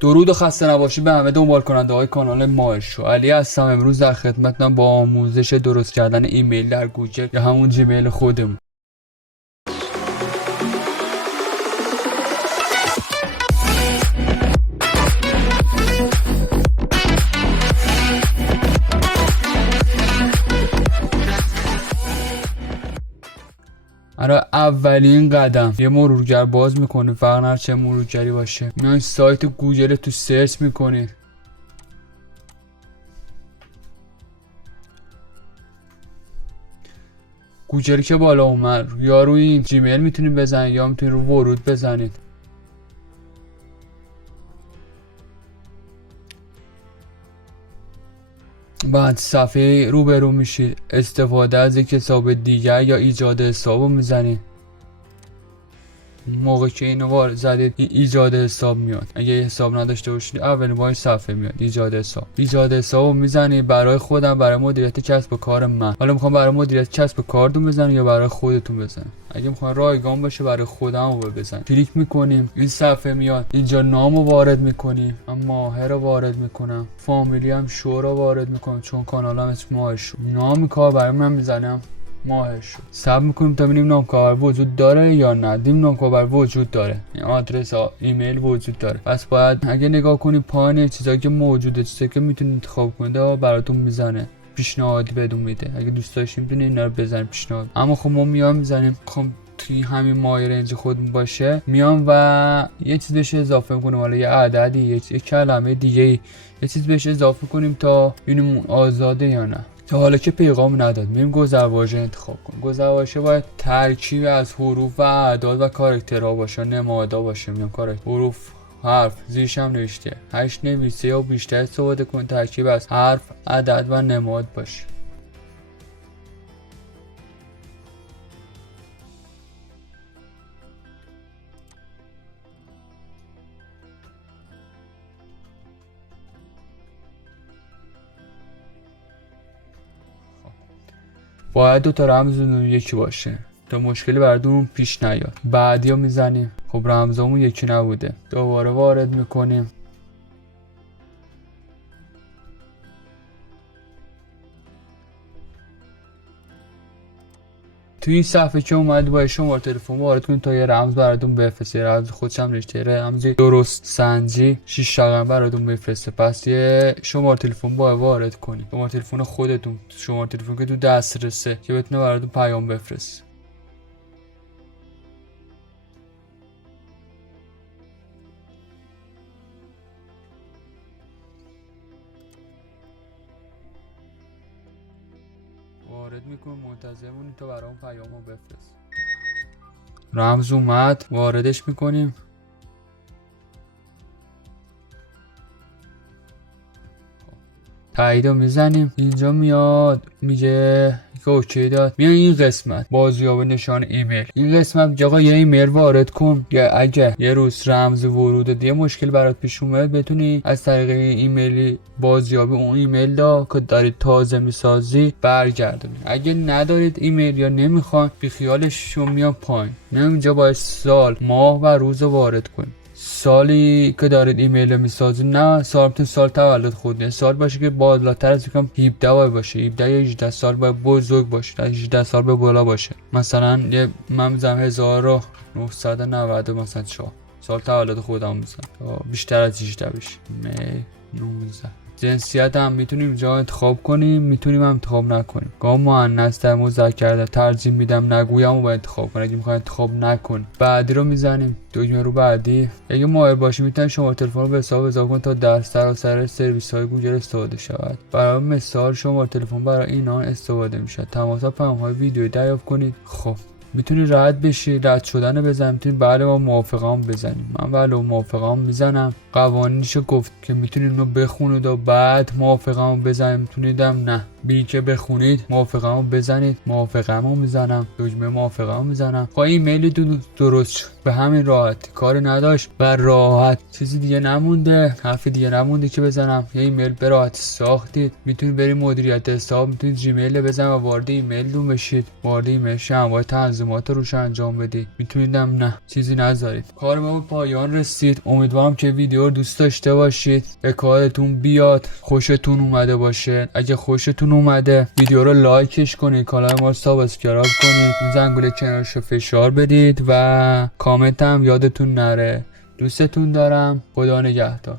درود و خسته نباشی به همه دنبال کننده های کانال ماهشو. علی هستم. امروز در خدمتم با آموزش درست کردن ایمیل در گوگل یا همون جیمیل خودمون. برای اولین قدم یه مرورگر باز میکنید، فقط هر چه مرورگری باشه. میان سایت گوگل تو سرچ میکنید. گوگلی که بالا اومد یا روی این جیمیل میتونید بزنید یا میتونید رو ورود بزنید. بعد صفحه روبرو میشید. استفاده از یک حساب دیگر یا ایجاد حساب میزنید. موقع که اینو زدید ایجاد حساب میاد. اگه حساب نداشته باشید اولین بار صفحه میاد ایجاد حساب میزنید. برای خودم، برای مدیریت کسب و کار من. حالا میخوام برای مدیریت کسب و کارتون بزنید یا برای خودتون بزنید. اگه میخوام رایگان باشه برای خودم رو بزنید. کلیک میکنیم، این صفحه میاد. اینجا نامو وارد میکنیم. من ماهر رو وارد میکنم. فامیلی هم شو رو وارد میکنم چون کانالم اسم ماهشو. نام کار برای من میزنم ماهشو. صبر میکنیم تا ببینیم نامکار وجود داره یا نه. دیم نامکار وجود داره، این آدرس ایمیل وجود داره. پس باید اگه نگاه کنید پایین چیزایی که موجوده، چیزایی که میتونید انتخاب کنید و براتون میزنه پیشنهادی بدون میده. اگه دوست داشتین میتونید اینا رو بزنید پیشنهاد. اما خب ما میام میزنیم خب توی همین مایه رنج خودمون باشه. میام و یه چیز بهش اضافه میکنیم، حالا یه عددی، یه کلمه دیگه، یه چیز بهش اضافه کنیم تا ببینیم آزاده یا نه. تا حالا که پیغام نداد میریم گذرواژه انتخاب کنیم. گذرواژه باید ترکیب از حروف و اعداد و کاراکترها باشه، نمادها باشه. میام کاراکتر، حروف، حرف، زیرش هم نوشته 8 نویسه یا بیشتر استفاده کن. ترکیب از حرف، عدد و نماد باشه. باید دو تا رمزمون یکی باشه تا مشکلی براتون پیش نیاد. بعدی رو میزنیم. خب رمزمون یکی نبوده، دوباره وارد میکنیم. تو این صفحه که اومد باید شماره تلفن وارد کنید تا یه رمز براتون بفرسته. رمز خودش هم نوشته، رمز درست سنجی 6 رقم براتون بفرسته. پس یه شماره تلفن باید وارد کنید، شماره تلفن خودتون، شماره تلفن که تو دسترسه که بتونه براتون پیام بفرسته. وارد میکنم، منتظرمونیم تا برام پیامو بفرست. رمز اومد، واردش میکنیم. تایید رو میزنیم. اینجا میاد میگه که اوکی داد. میاد این قسمت بازیاب نشان ایمیل. این قسمت میگه آقا یه ایمیل وارد کن یا اگه یه روز رمز ورود دیگه مشکل برات پیش اومد بتونی از طریق ایمیلی بازیابی اون ایمیل دا که دارید تازه میسازی برگردونی. اگه ندارید ایمیل یا نمیخوان بیخیالشون میان پایین. نه اینجا باید سال، ماه و روز وارد کنید. سالی که دارید ایمیل میسازید، نه سال تولد خود، سال باشه که بالاتر از 17 باشه. 17 یا 18 سال باید بزرگ باشه، 18 سال به بالا باشه. مثلا من میذارم 1990 مثلا 4 سال تولد خودم میذارم، بیشتر از 18 بشه. می 19. جنسیت هم میتونیم اینجا انتخاب کنیم، میتونیم هم انتخاب نکنیم. گام مؤنث در مذکر ترجیح میدم نگویم رو باید انتخاب کنیم. اگه میخوایم انتخاب نکنیم بعدی رو میزنیم، دکمه رو بعدی. اگه مایل باشی میتونید شماره تلفن رو به حساب اضافه کنید تا در سراسر سرویس های گوگل استفاده شود. برای مثال شماره تلفن برای اینا استفاده میشه. تماس پیام های ویدیویی دریافت کنید. خب میتونید رد بشی، رد شدن بزنید، میتونید بله با موافقم بزنید. من بله با موافقم میزنم. قوانینشو گفت که میتونید اینو بخونید و بعد موافقم بزنید. میتونیدم نه بی که بخونید موافقمو بزنید، موافقمو میزنم، دکمه موافقمو میزنم. خب ایمیلتون درست شد به همین راحت، کار نداشت و راحت. چیزی دیگه نمونده، حرفی دیگه نمونده که بزنم. یه ایمیل به راحت ساختید، میتونید برید مدیریت حساب، میتونید جیمیل بزنید و وارد ایمیلتون بشید، وارد ایمیل شما تنظیمات روش انجام بدید. میتونید نه چیزی نذارید. کار ما به پایان رسید. امیدوارم که ویدیو رو دوست داشته باشید، به کارتون بیاد، خوشتون اومده باشه. اگه خوشتون اومده ویدیو رو لایکش کنید، کانال ما رو سابسکرایب کنید، اون زنگوله کنارش رو فشار بدید و کامنت هم یادتون نره. دوستتون دارم. خدا نگهدار.